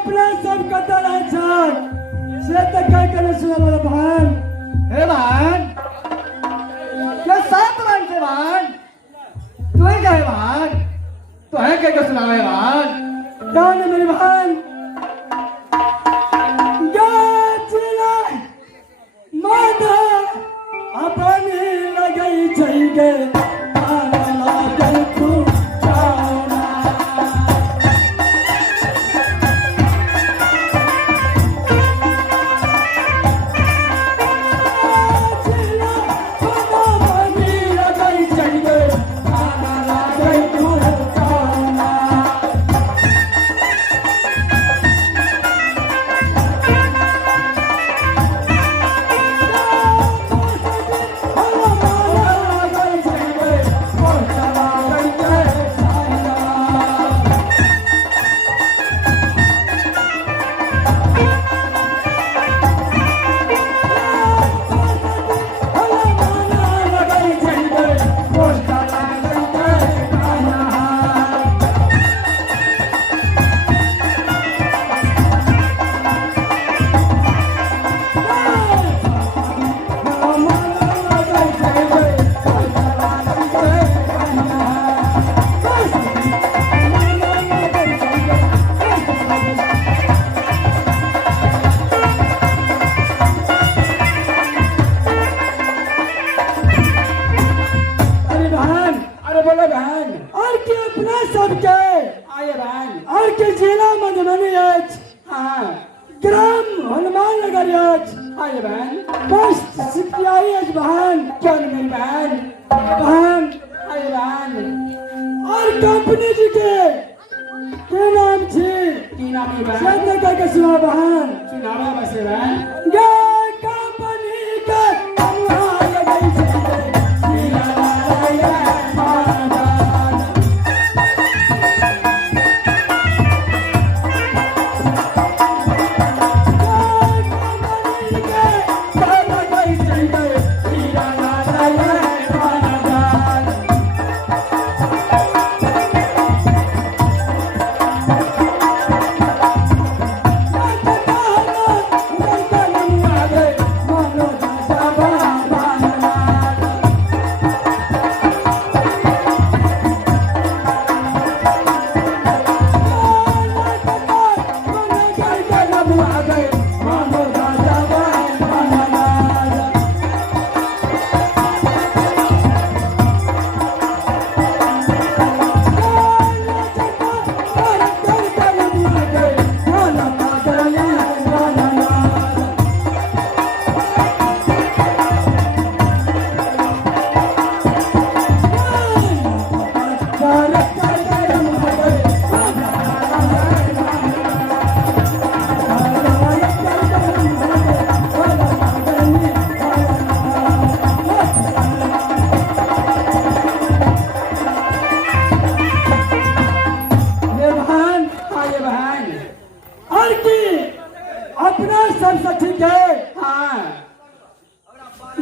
आपल्या सब कतराचा शेत काय करायचं मला भान हे भान क्या सात माणसे भान तू है क्या है भान तो है क्या सुनावे भान दान मेरे भान गाचला माधा आपण लगाई चाहिए ग्राम हनुमान नगर हाय बहन बस सिपियाई बहन क्या मेरी बहन बहन हाय बहन और कंपनी जी के नाम छे की नाम है बहन संत का सुना बहन सुनावा बसे बहन ये कंपनी के अल्लाह लगाई छे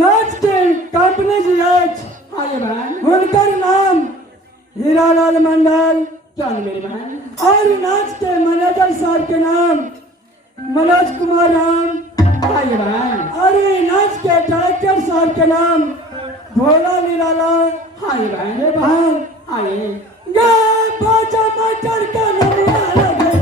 नाच के कंपनी जी हाय बहन उनकर नाम हीरालाल मंडल क्या मेरी बहन और नाच के मैनेजर साहब के नाम मनोज कुमार राम हाय बहन और नाच के डायरेक्टर साहब के नाम भोला निराला हाय बहन ये बहन हाय गे बाजा मटर का नमूना लगे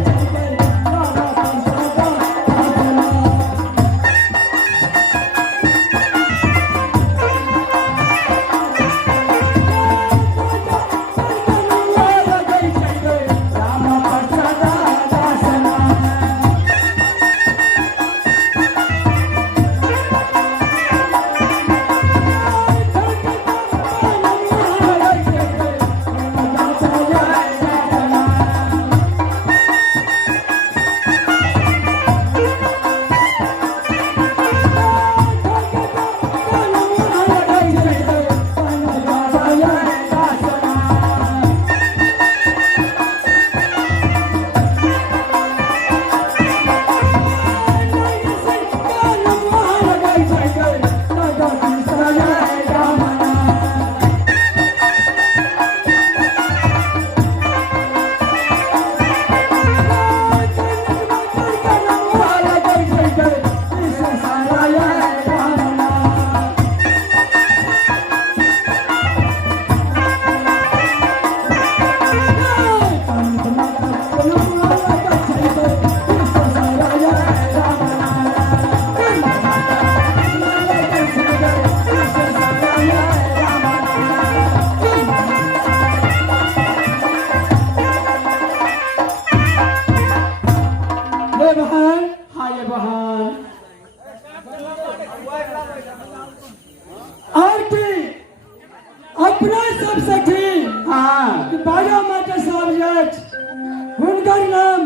पिता नाम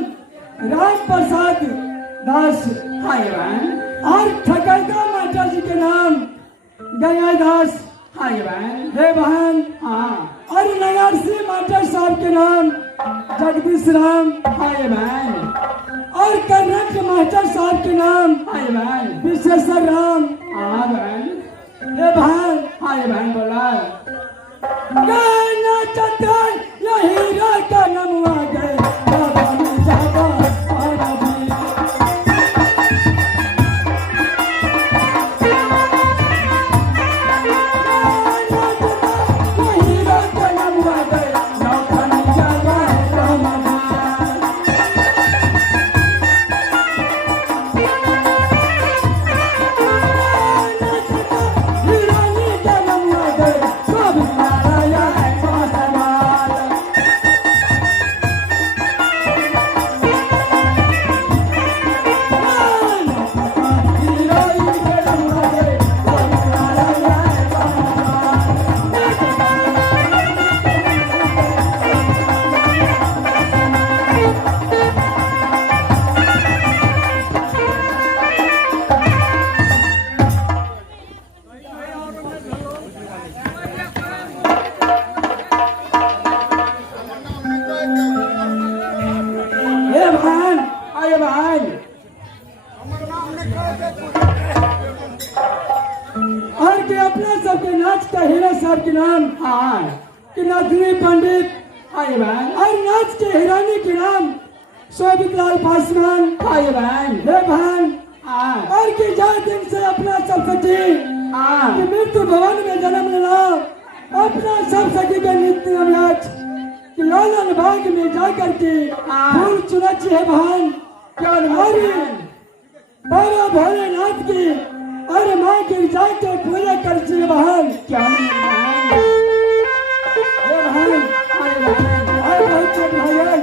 राम प्रसाद दास। हाँ ये बहन। और ठकैता माता जी के नाम गंगा दास। हाँ ये बहन। हे बहन। हाँ। और नगरसी मास्टर साहब के नाम जगदीश राम। हाँ ये बहन। और कर्नाटक मास्टर साहब के नाम हाँ ये बहन। विश्वेश्वर राम। हाँ बहन। हे बहन। हाँ ये बहन बोला। गाना चलता या हीरा का नमवा गए बाबा ने जागा पारा भी। गाना चलता या हीरा का नमवा गए बाबा ने जागा पारा भी। हे बहन। हाँ ये बहन। और के अपना सबके नाच का हीरो साहब के नाम हाँ। कि नथनी पंडित। हाँ ये बहन। और नाच के हिरानी के नाम शोभित लाल पासवान। हाँ ये बहन। हे बहन। हाँ। और के जय दिन से अपना सब सखी हाँ। कि मृत्यु भवन में जन्म लेना अपना सब सखी के नित्य अभिलाष कि लालन बाग में जाकर के हाँ। फूल चुनच है बहन। क्या और बहन। बाबा भोलेनाथ की और माँ की जाके पूजा करती है बहन। क्या बहन। हे बहन। हाँ ये बहन। और बहुत छोटे भाई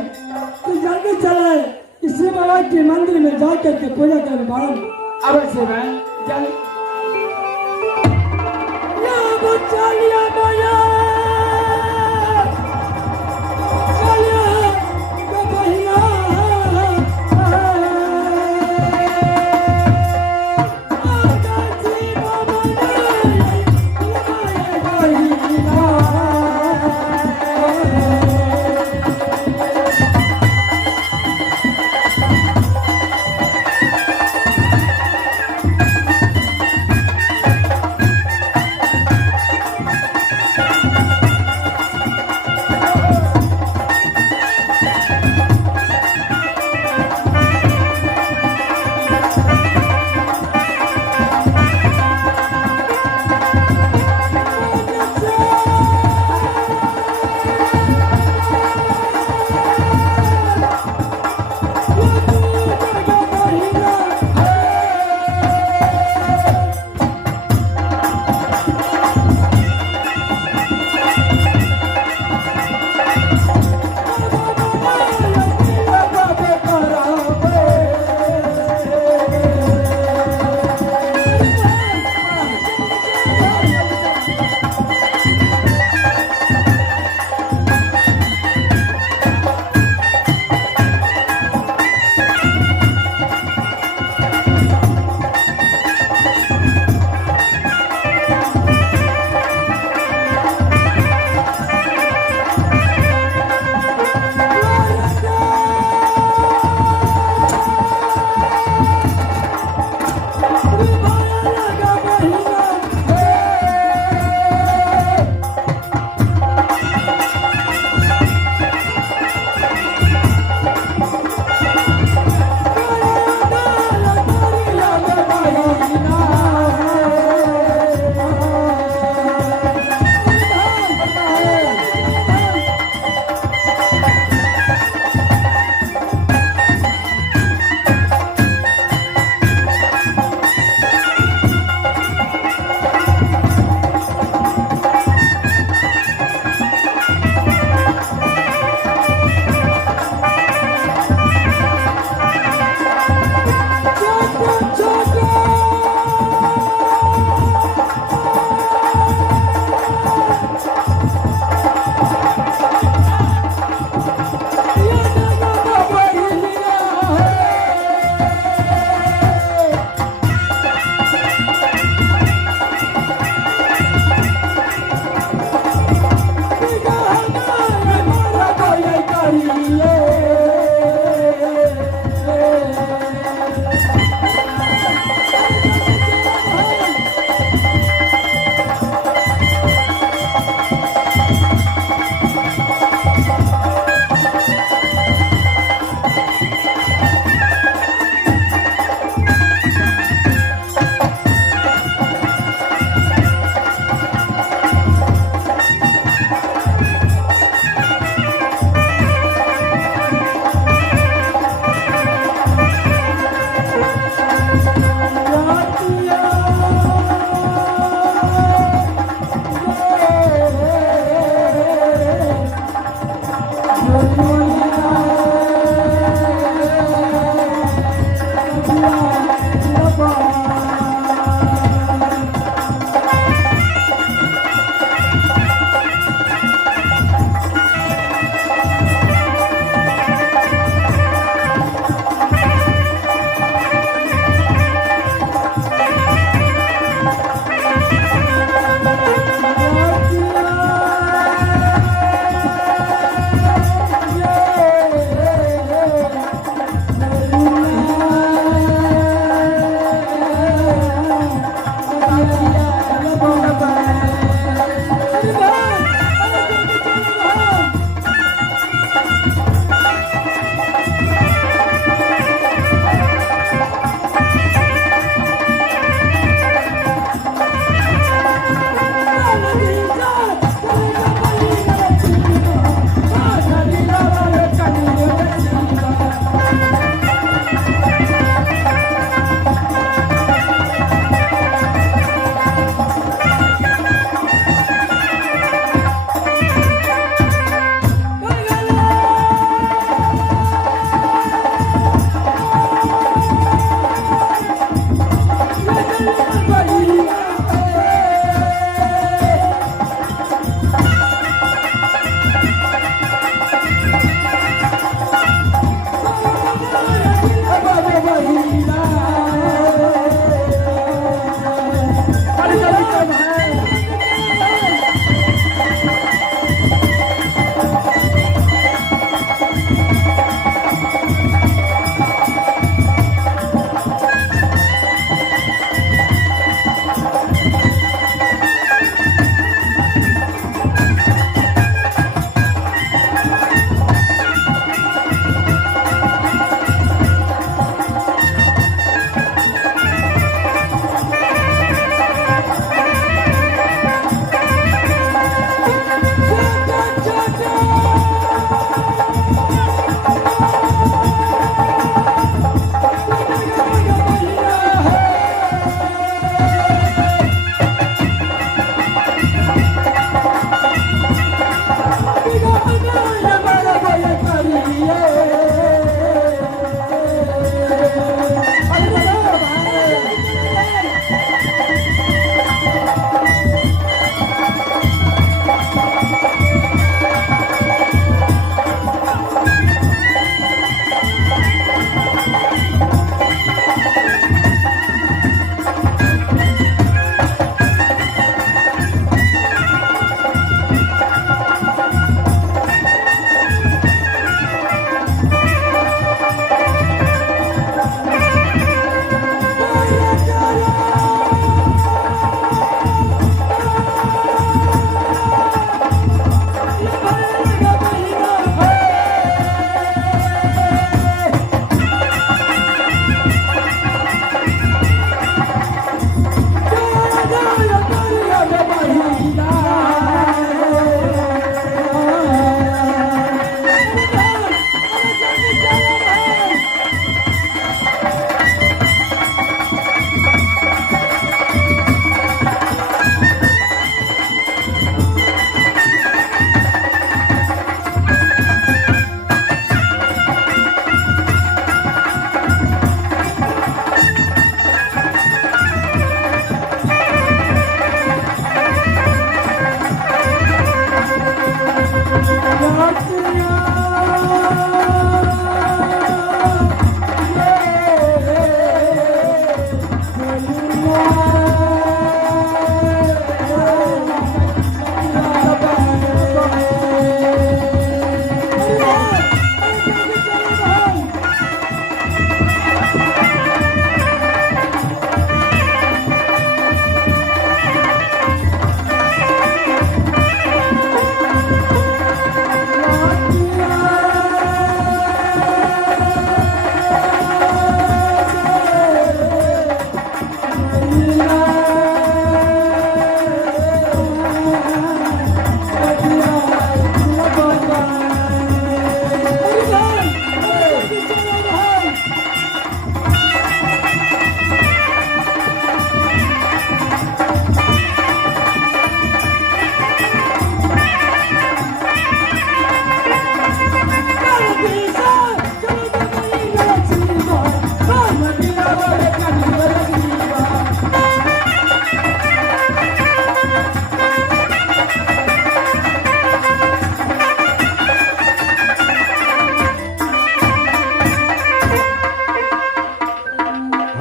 तू जल्दी चले इसी बाबा के मंदिर में जाकर के पूजा कर बहन। अवश्य बहन। चल। या बच्चा लिया माया चलिए के बहिना आकाशी बाबा ने बहिना।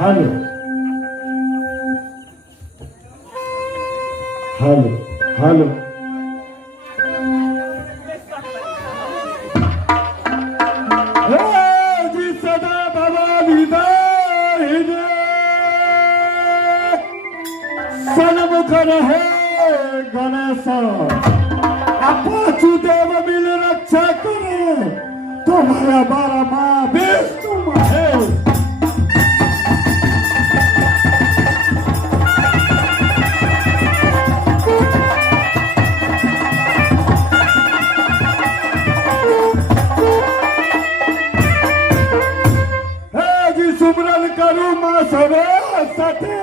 હાલો હાલો હાલો જી સદા ભવાની દાહિને સન્મુખ રહે ગણેશ પાછુદેવ મિલ રક્ષા કરે તમારા બારામાં વિષ્ણુ મહેશ સુમરન કરું માં સવે સાથે